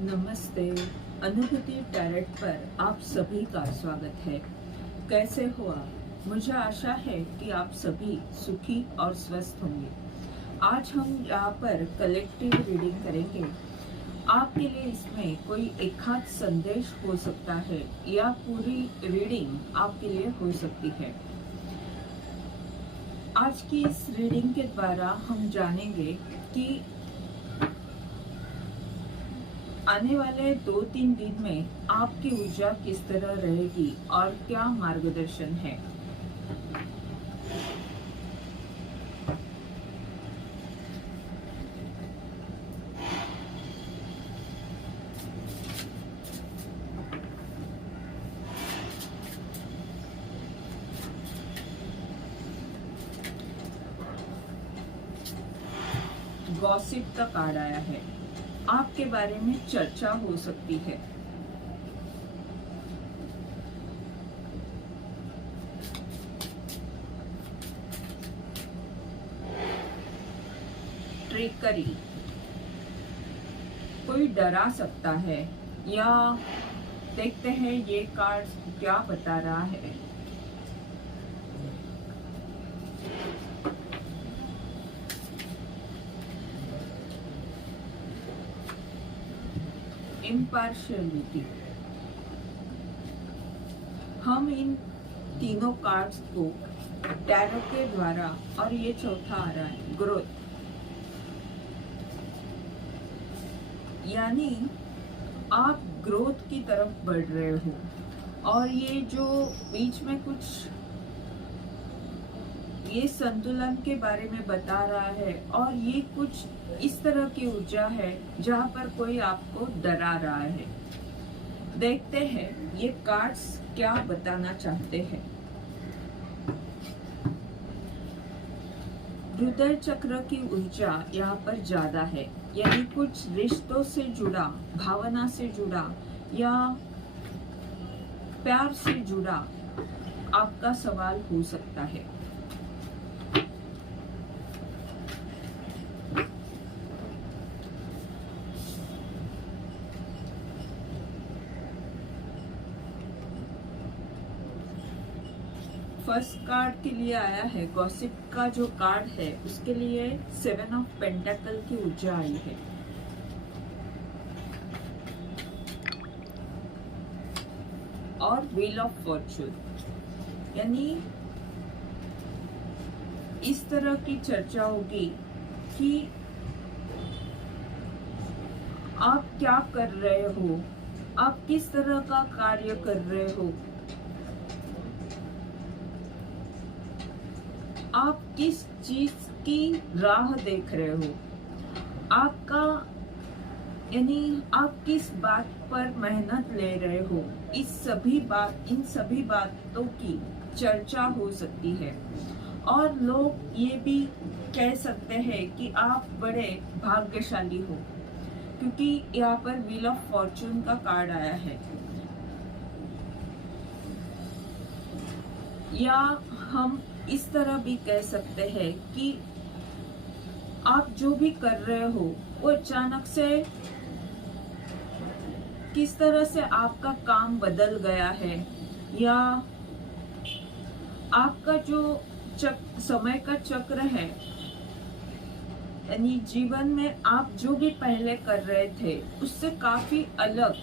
नमस्ते। अनुभूति टैरेट पर आप सभी का स्वागत है। कैसे हो आप? मुझे आशा है कि आप सभी सुखी और स्वस्थ होंगे। आज हम यहाँ पर कलेक्टिव रीडिंग करेंगे। आपके लिए इसमें कोई एक आध संदेश हो सकता है या पूरी रीडिंग आपके लिए हो सकती है। आज की इस रीडिंग के द्वारा हम जानेंगे कि आने वाले 2-3 दिन में आपकी ऊर्जा किस तरह रहेगी और क्या मार्गदर्शन है। गॉसिप का कार्ड आया है। आपके बारे में चर्चा हो सकती है। ट्रिकरी, कोई डरा सकता है या देखते हैं ये कार्ड क्या बता रहा है। इम्पार्शियलिटी। हम इन तीनों कार्ड्स को टैरो के द्वारा, और ये चौथा आ रहा है ग्रोथ, यानी आप ग्रोथ की तरफ बढ़ रहे हो। और ये जो बीच में कुछ ये संतुलन के बारे में बता रहा है, और ये कुछ इस तरह की ऊर्जा है जहाँ पर कोई आपको डरा रहा है। देखते हैं ये कार्ड्स क्या बताना चाहते हैं। हृदय चक्र की ऊर्जा यहाँ पर ज्यादा है, यानी कुछ रिश्तों से जुड़ा, भावना से जुड़ा या प्यार से जुड़ा आपका सवाल हो सकता है। फर्स्ट कार्ड के लिए आया है, गॉसिप का जो कार्ड है उसके लिए 7 ऑफ पेंटाकल की ऊर्जा आई है। और व्हील ऑफ फॉर्चून, यानी इस तरह की चर्चा होगी कि आप क्या कर रहे हो, आप किस तरह का कार्य कर रहे हो, आप किस चीज की राह देख रहे हो, आपका यानी आप किस बात पर मेहनत ले रहे हो। इन सभी बातों की चर्चा हो सकती है। और लोग ये भी कह सकते हैं कि आप बड़े भाग्यशाली हो, क्योंकि यहाँ पर व्हील ऑफ फॉर्चून का कार्ड आया है। या हम इस तरह भी कह सकते हैं कि आप जो भी कर रहे हो वो अचानक से किस तरह से आपका काम बदल गया है, या आपका जो समय का चक्र है, यानी जीवन में आप जो भी पहले कर रहे थे उससे काफी अलग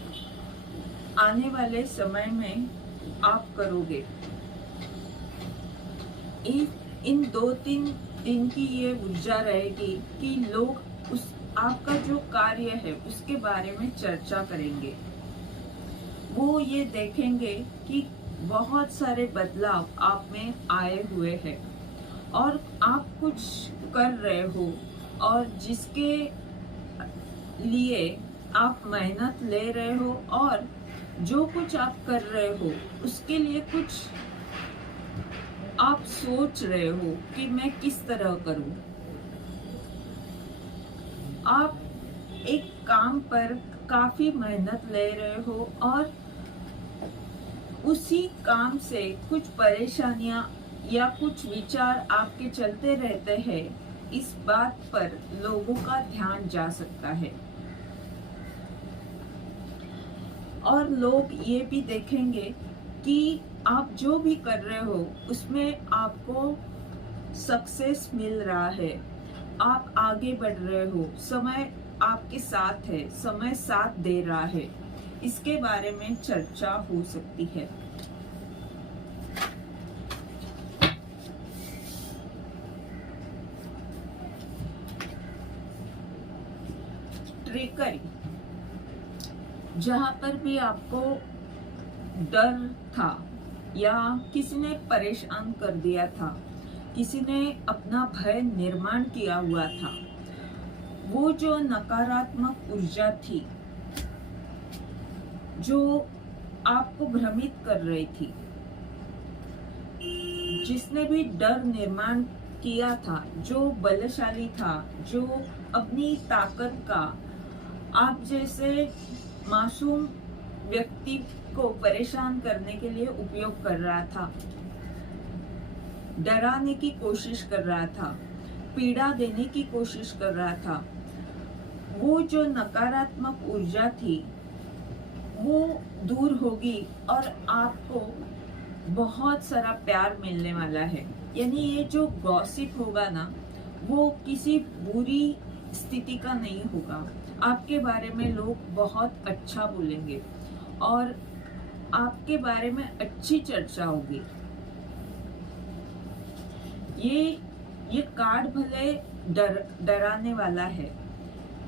आने वाले समय में आप करोगे। इन 2-3 दिन की ये ऊर्जा रहेगी कि लोग उस आपका जो कार्य है उसके बारे में चर्चा करेंगे। वो ये देखेंगे कि बहुत सारे बदलाव आप में आए हुए हैं और आप कुछ कर रहे हो, और जिसके लिए आप मेहनत ले रहे हो, और जो कुछ आप कर रहे हो उसके लिए कुछ आप सोच रहे हो कि मैं किस तरह करूं। आप एक काम पर काफी मेहनत ले रहे हो और उसी काम से कुछ परेशानियां या कुछ विचार आपके चलते रहते हैं। इस बात पर लोगों का ध्यान जा सकता है। और लोग ये भी देखेंगे कि आप जो भी कर रहे हो उसमें आपको सक्सेस मिल रहा है, आप आगे बढ़ रहे हो, समय आपके साथ है, समय साथ दे रहा है। इसके बारे में चर्चा हो सकती है। ट्रिकरी, जहां पर भी आपको डर था या किसी ने परेशान कर दिया था, किसी ने अपना भय निर्माण किया हुआ था, वो जो नकारात्मक ऊर्जा थी जो आपको भ्रमित कर रही थी, जिसने भी डर निर्माण किया था, जो बलशाली था, जो अपनी ताकत का आप जैसे मासूम व्यक्ति को परेशान करने के लिए उपयोग कर रहा था, डराने की कोशिश कर रहा था, पीड़ा देने की कोशिश कर रहा था, वो जो नकारात्मक ऊर्जा थी वो दूर होगी और आपको बहुत सारा प्यार मिलने वाला है। यानी ये जो गॉसिप होगा ना, वो किसी बुरी स्थिति का नहीं होगा। आपके बारे में लोग बहुत अच्छा बोलेंगे और आपके बारे में अच्छी चर्चा होगी। ये कार्ड भले डराने वाला है,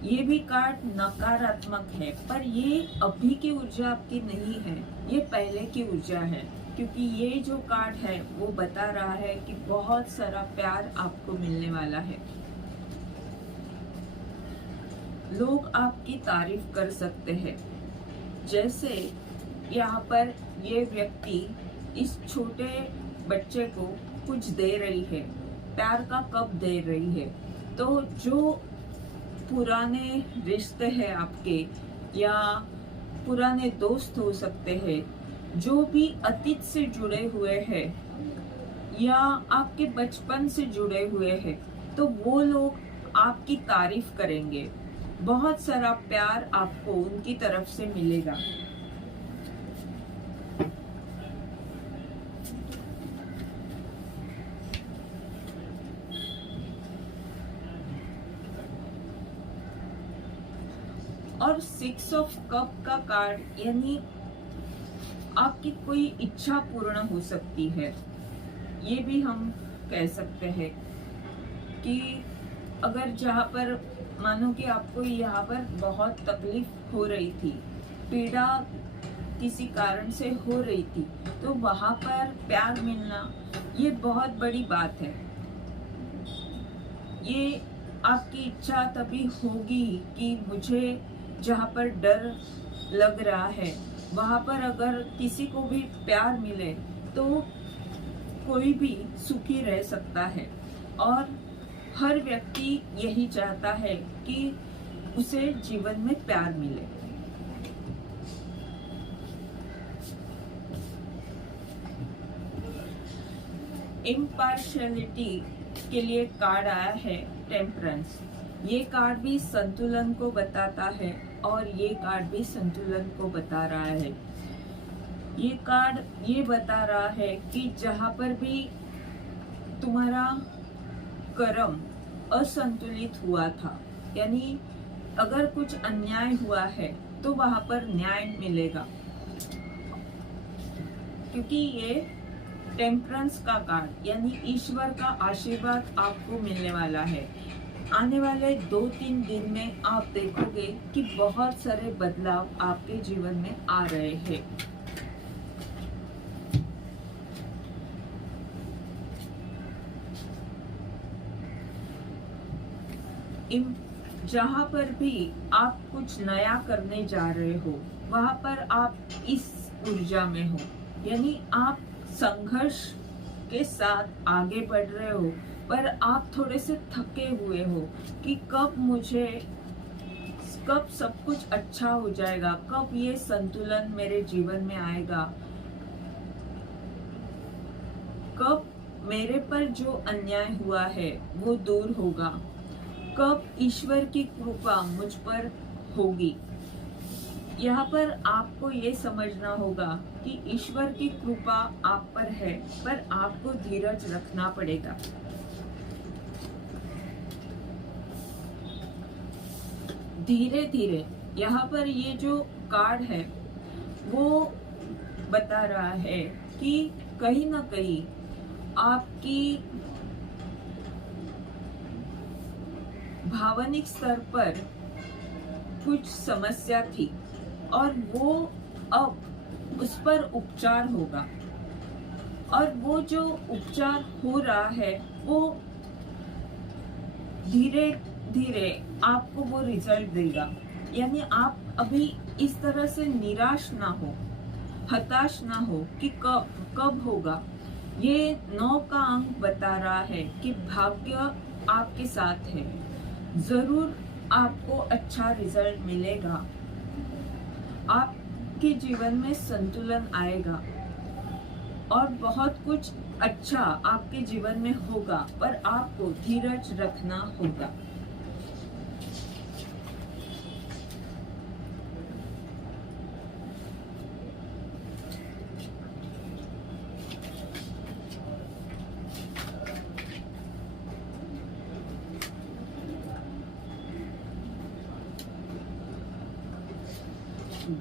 ये भी कार्ड नकारात्मक है, पर ये अभी की ऊर्जा आपकी नहीं है, ये पहले की ऊर्जा है। क्योंकि ये जो कार्ड है वो बता रहा है कि बहुत सारा प्यार आपको मिलने वाला है। लोग आपकी तारीफ कर सकते हैं। जैसे यहाँ पर ये व्यक्ति इस छोटे बच्चे को कुछ दे रही है, प्यार का कप दे रही है, तो जो पुराने रिश्ते हैं आपके या पुराने दोस्त हो सकते हैं, जो भी अतीत से जुड़े हुए हैं या आपके बचपन से जुड़े हुए हैं, तो वो लोग आपकी तारीफ करेंगे। बहुत सारा प्यार आपको उनकी तरफ से मिलेगा। और 6 ऑफ कप का कार्ड यानी आपकी कोई इच्छा पूर्ण हो सकती है। ये भी हम कह सकते हैं कि अगर जहाँ पर मानो कि आपको यहाँ पर बहुत तकलीफ हो रही थी, पीड़ा किसी कारण से हो रही थी, तो वहाँ पर प्यार मिलना ये बहुत बड़ी बात है। ये आपकी इच्छा तभी होगी कि मुझे जहाँ पर डर लग रहा है वहाँ पर अगर किसी को भी प्यार मिले तो कोई भी सुखी रह सकता है। और हर व्यक्ति यही चाहता है कि उसे जीवन में प्यार मिले। इम्पार्शियलिटी के लिए कार्ड आया है टेम्परेंस। ये कार्ड भी संतुलन को बताता है और ये कार्ड भी संतुलन को बता रहा है। ये कार्ड ये बता रहा है कि जहाँ पर भी तुम्हारा कर्म असंतुलित हुआ था, यानी अगर कुछ अन्याय हुआ है तो वहाँ पर न्याय मिलेगा। क्योंकि ये टेम्परेंस का कार्ड यानी ईश्वर का आशीर्वाद आपको मिलने वाला है। आने वाले 2-3 दिन में आप देखोगे कि बहुत सारे बदलाव आपके जीवन में आ रहे हैं। जहाँ पर भी आप कुछ नया करने जा रहे हो वहाँ पर आप इस ऊर्जा में हो, यानी आप संघर्ष के साथ आगे बढ़ रहे हो, पर आप थोड़े से थके हुए हो कि कब सब कुछ अच्छा हो जाएगा, कब ये संतुलन मेरे जीवन में आएगा, कब मेरे पर जो अन्याय हुआ है वो दूर होगा, कब ईश्वर की कृपा मुझ पर होगी। यहाँ पर आपको ये समझना होगा कि ईश्वर की कृपा आप पर है, पर आपको धीरज रखना पड़ेगा। धीरे धीरे यहाँ पर ये जो कार्ड है वो बता रहा है कि कहीं ना कहीं आपकी भावनिक स्तर पर कुछ समस्या थी और वो अब उस पर उपचार होगा, और वो जो उपचार हो रहा है वो धीरे धीरे आपको वो रिजल्ट देगा। यानी आप अभी इस तरह से निराश ना हो, हताश ना हो कि कब कब होगा। ये 9 का अंक बता रहा है कि भाग्य आपके साथ है, जरूर आपको अच्छा रिजल्ट मिलेगा, आपके जीवन में संतुलन आएगा और बहुत कुछ अच्छा आपके जीवन में होगा, पर आपको धीरज रखना होगा।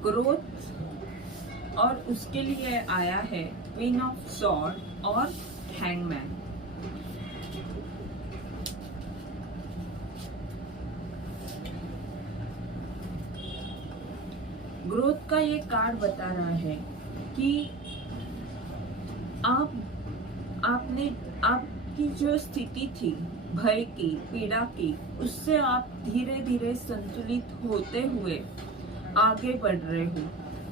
ग्रोथ, और उसके लिए आया है क्वीन ऑफ सॉर्ड और हैंगमैन। ग्रोथ का ये कार्ड बता रहा है कि आपकी जो स्थिति थी भय की, पीड़ा की, उससे आप धीरे धीरे संतुलित होते हुए आगे बढ़ रहे हो।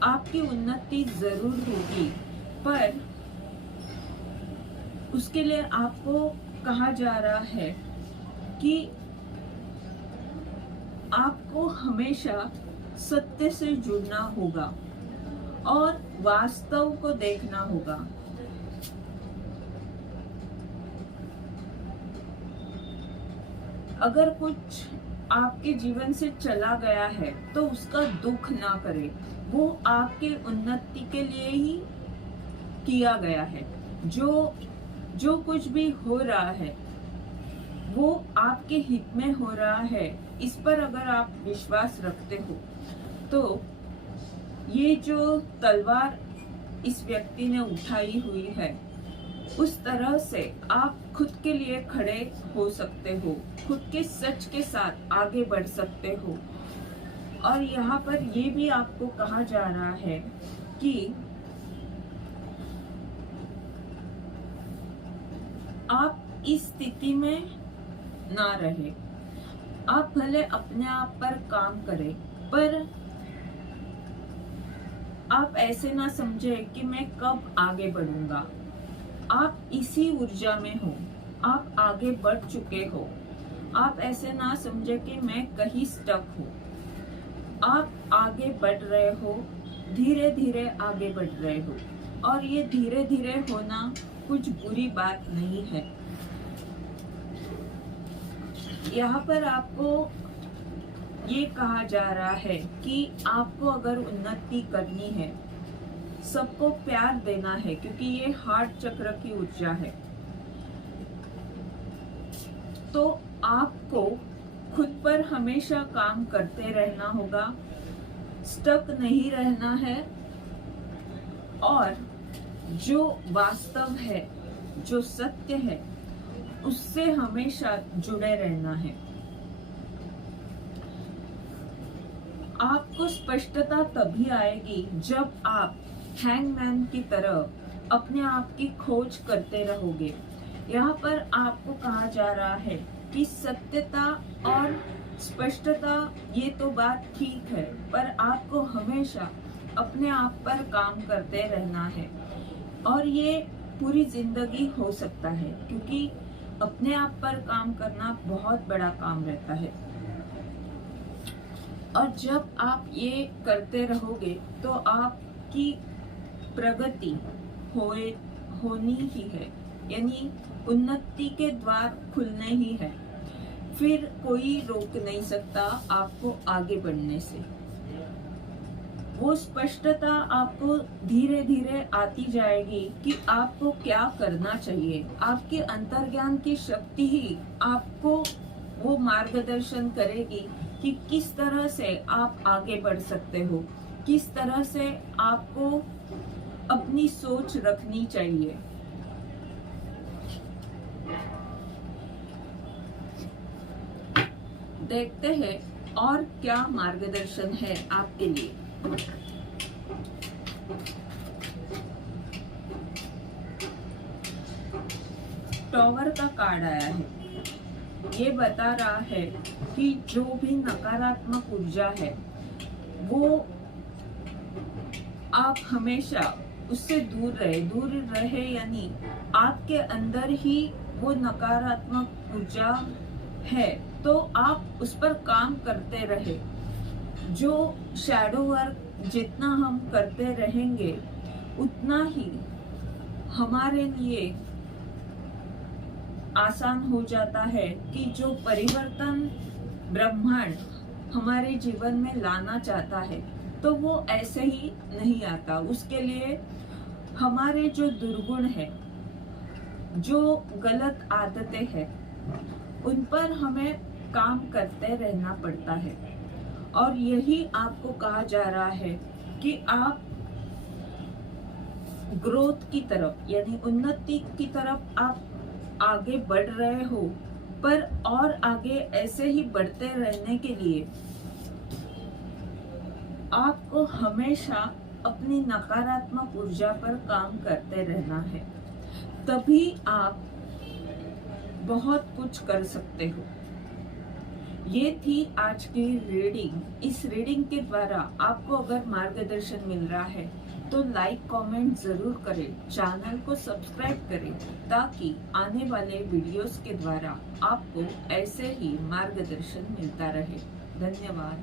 आपकी उन्नति जरूर होगी, पर उसके लिए आपको कहा जा रहा है कि आपको हमेशा सत्य से जुड़ना होगा और वास्तव को देखना होगा। अगर कुछ आपके जीवन से चला गया है तो उसका दुख ना करें, वो आपके उन्नति के लिए ही किया गया है। जो कुछ भी हो रहा है वो आपके हित में हो रहा है, इस पर अगर आप विश्वास रखते हो तो ये जो तलवार इस व्यक्ति ने उठाई हुई है उस तरह से आप खुद के लिए खड़े हो सकते हो, खुद के सच के साथ आगे बढ़ सकते हो। और यहाँ पर ये भी आपको कहा जा रहा है कि आप इस स्थिति में ना रहे। आप भले अपने आप पर काम करें, पर आप ऐसे ना समझे कि मैं कब आगे बढ़ूंगा। आप इसी ऊर्जा में हो, आप आगे बढ़ चुके हो। आप ऐसे ना समझे कि मैं कहीं स्टक हूँ। आप आगे बढ़ रहे हो, धीरे धीरे आगे बढ़ रहे हो, और ये धीरे धीरे होना कुछ बुरी बात नहीं है। यहाँ पर आपको ये कहा जा रहा है कि आपको अगर उन्नति करनी है, सबको प्यार देना है, क्योंकि ये हार्ट चक्र की ऊर्जा है, तो आपको खुद पर हमेशा काम करते रहना होगा, स्टक नहीं रहना है, और जो वास्तव है, जो सत्य है, उससे हमेशा जुड़े रहना है। आपको स्पष्टता तभी आएगी जब आप हैंगमैन की तरह अपने आप की खोज करते रहोगे। यहाँ पर आपको कहा जा रहा है कि सत्यता और स्पष्टता ये तो बात ठीक है, पर आपको हमेशा अपने आप पर काम करते रहना है, और ये पूरी जिंदगी हो सकता है, क्योंकि अपने आप पर काम करना बहुत बड़ा काम रहता है। और जब आप ये करते रहोगे तो आपकी प्रगति होनी ही है, यानी उन्नति के द्वार खुलने ही है। फिर कोई रोक नहीं सकता आपको आगे बढ़ने से। वो स्पष्टता आपको धीरे धीरे आती जाएगी कि आपको क्या करना चाहिए। आपके अंतर्ज्ञान की शक्ति ही आपको वो मार्गदर्शन करेगी कि किस तरह से आप आगे बढ़ सकते हो, किस तरह से आपको अपनी सोच रखनी चाहिए। देखते हैं और क्या मार्गदर्शन है आपके लिए। टॉवर का कार्ड आया है। ये बता रहा है कि जो भी नकारात्मक ऊर्जा है वो आप हमेशा उससे दूर रहे यानी आपके अंदर ही वो नकारात्मक ऊर्जा है तो आप उस पर काम करते रहे। जो शैडो वर्क जितना हम करते रहेंगे उतना ही हमारे लिए आसान हो जाता है कि जो परिवर्तन ब्रह्मांड हमारे जीवन में लाना चाहता है तो वो ऐसे ही नहीं आता। उसके लिए हमारे जो दुर्गुण है, जो गलत आदतें हैं, उन पर हमें काम करते रहना पड़ता है। और यही आपको कहा जा रहा है कि आप ग्रोथ की तरफ यानी उन्नति की तरफ आप आगे बढ़ रहे हो, पर और आगे ऐसे ही बढ़ते रहने के लिए आपको हमेशा अपनी नकारात्मक ऊर्जा पर काम करते रहना है, तभी आप बहुत कुछ कर सकते हो। ये थी आज की रीडिंग। इस रीडिंग के द्वारा आपको अगर मार्गदर्शन मिल रहा है तो लाइक कमेंट जरूर करें, चैनल को सब्सक्राइब करें ताकि आने वाले वीडियोस के द्वारा आपको ऐसे ही मार्गदर्शन मिलता रहे। धन्यवाद।